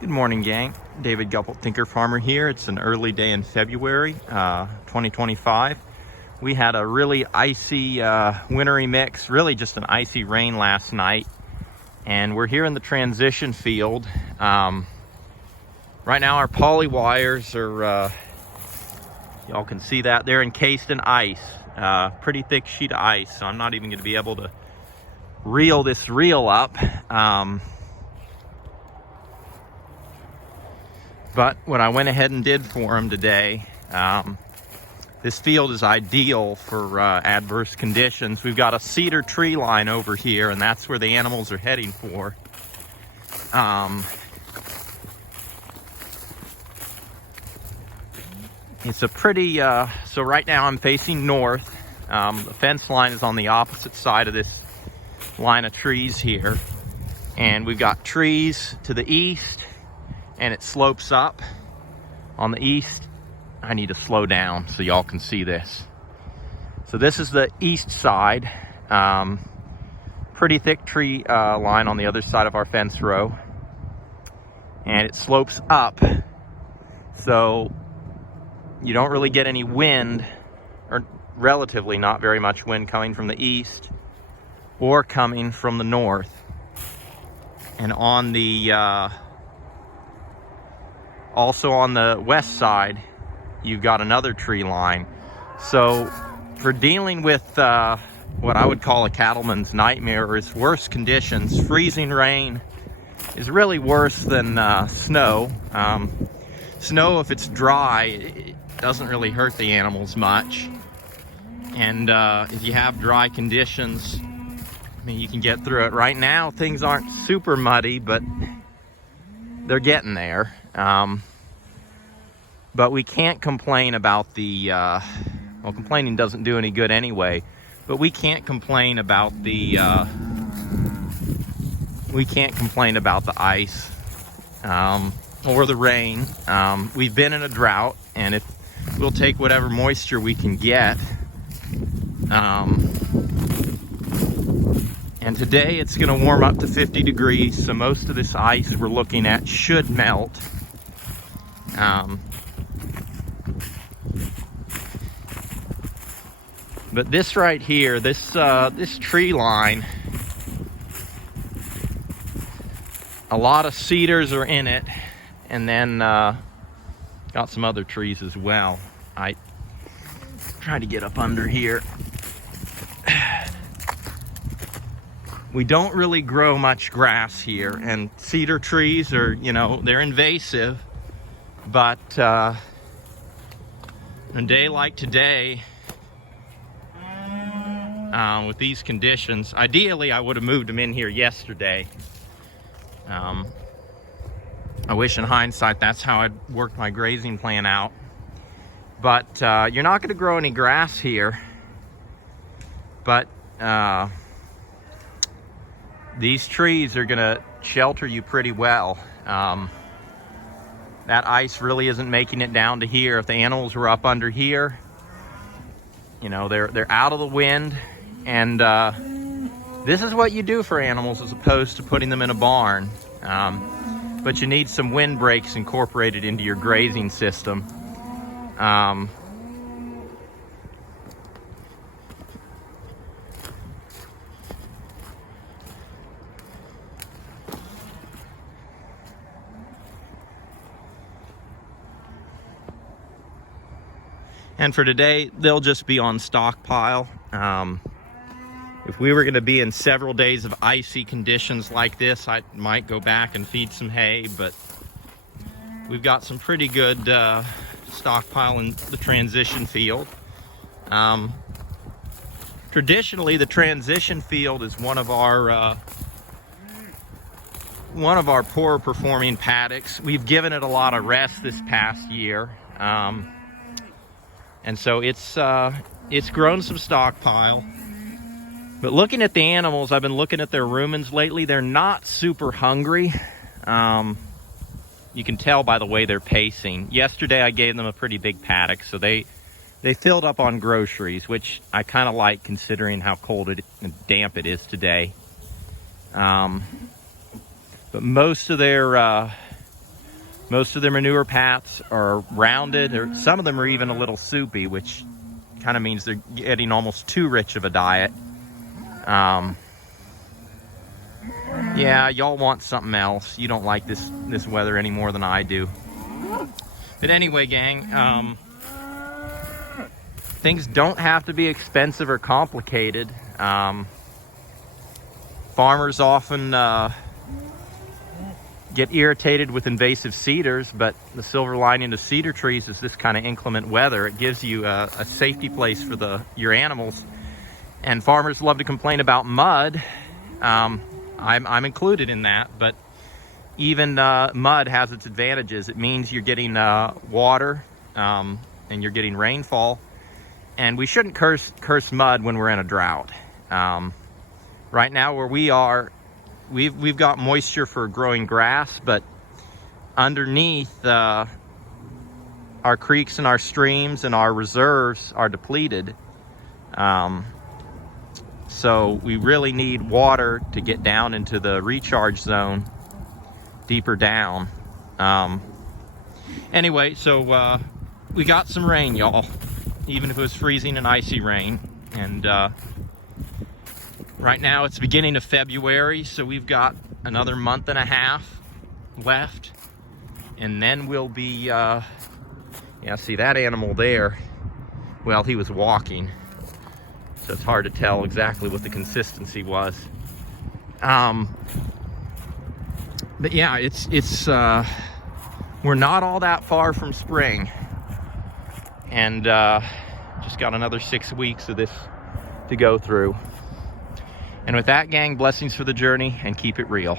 Good morning, gang. David Gupple, Thinker Farmer here. It's an early day in February 2025. We had a really icy wintry mix, really just an icy rain last night. And we're here in the transition field. Right now our poly wires are, y'all can see that, they're encased in ice. Pretty thick sheet of ice, so I'm not even going to be able to reel this reel up. But what I went ahead and did for them today, this field is ideal for adverse conditions. We've got a cedar tree line over here, and that's where the animals are heading for. It's a pretty, so right now I'm facing north. The fence line is on the opposite side of this line of trees here. And we've got trees to the east, and it slopes up on the east. I need to slow down so y'all can see this. So this is the east side. Pretty thick tree line on the other side of our fence row. And it slopes up, so you don't really get any wind, or relatively not very much wind, coming from the east or coming from the north. And on the also on the west side, you've got another tree line. So for dealing with what I would call a cattleman's nightmare, is worse conditions, freezing rain is really worse than snow. Snow, if it's dry, it doesn't really hurt the animals much. And if you have dry conditions, I mean, you can get through it. Right now, things aren't super muddy, but they're getting there. But we can't complain about the, well, complaining doesn't do any good anyway, but we can't complain about the, ice, or the rain. We've been in a drought, and if we'll take whatever moisture we can get. And today it's going to warm up to 50 degrees, so most of this ice we're looking at should melt. But this right here, this tree line, a lot of cedars are in it, and then got some other trees as well. I try to get up under here. We don't really grow much grass here, and cedar trees are, you know, they're invasive, but on a day like today, with these conditions, ideally I would have moved them in here yesterday. I wish in hindsight that's how I'd worked my grazing plan out. But you're not going to grow any grass here. But these trees are going to shelter you pretty well. That ice really isn't making it down to here. If the animals were up under here, you know, they're out of the wind. And this is what you do for animals as opposed to putting them in a barn. But you need some wind breaks incorporated into your grazing system. And for today, they'll just be on stockpile. If we were going to be in several days of icy conditions like this, I might go back and feed some hay, but we've got some pretty good stockpile in the transition field. Traditionally, the transition field is one of our poorer performing paddocks. We've given it a lot of rest this past year. And so it's grown some stockpile. But looking at the animals, I've been looking at their rumens lately. They're not super hungry. You can tell by the way they're pacing. Yesterday I gave them a pretty big paddock, so they filled up on groceries, which I kind of like considering how cold and damp it is today. But most of their Most of their manure pats are rounded, or some of them are even a little soupy, which kind of means they're getting almost too rich of a diet. Yeah, y'all want something else. You don't like this weather any more than I do. But anyway, gang, things don't have to be expensive or complicated. Farmers often get irritated with invasive cedars, but the silver lining of cedar trees is this kind of inclement weather. It gives you a safety place for your animals. And farmers love to complain about mud. I'm included in that, but even mud has its advantages. It means you're getting water and you're getting rainfall, and we shouldn't curse mud when we're in a drought. Right now where we are, we've got moisture for growing grass, but underneath our creeks and our streams and our reserves are depleted. So we really need water to get down into the recharge zone deeper down. Anyway, so we got some rain, y'all, even if it was freezing and icy rain. And right now it's beginning of February, so we've got another month and a half left, and then we'll be yeah, see that animal there, well, he was walking, so it's hard to tell exactly what the consistency was. But yeah, it's we're not all that far from spring, and just got another 6 weeks of this to go through. And with that, gang, blessings for the journey, and keep it real.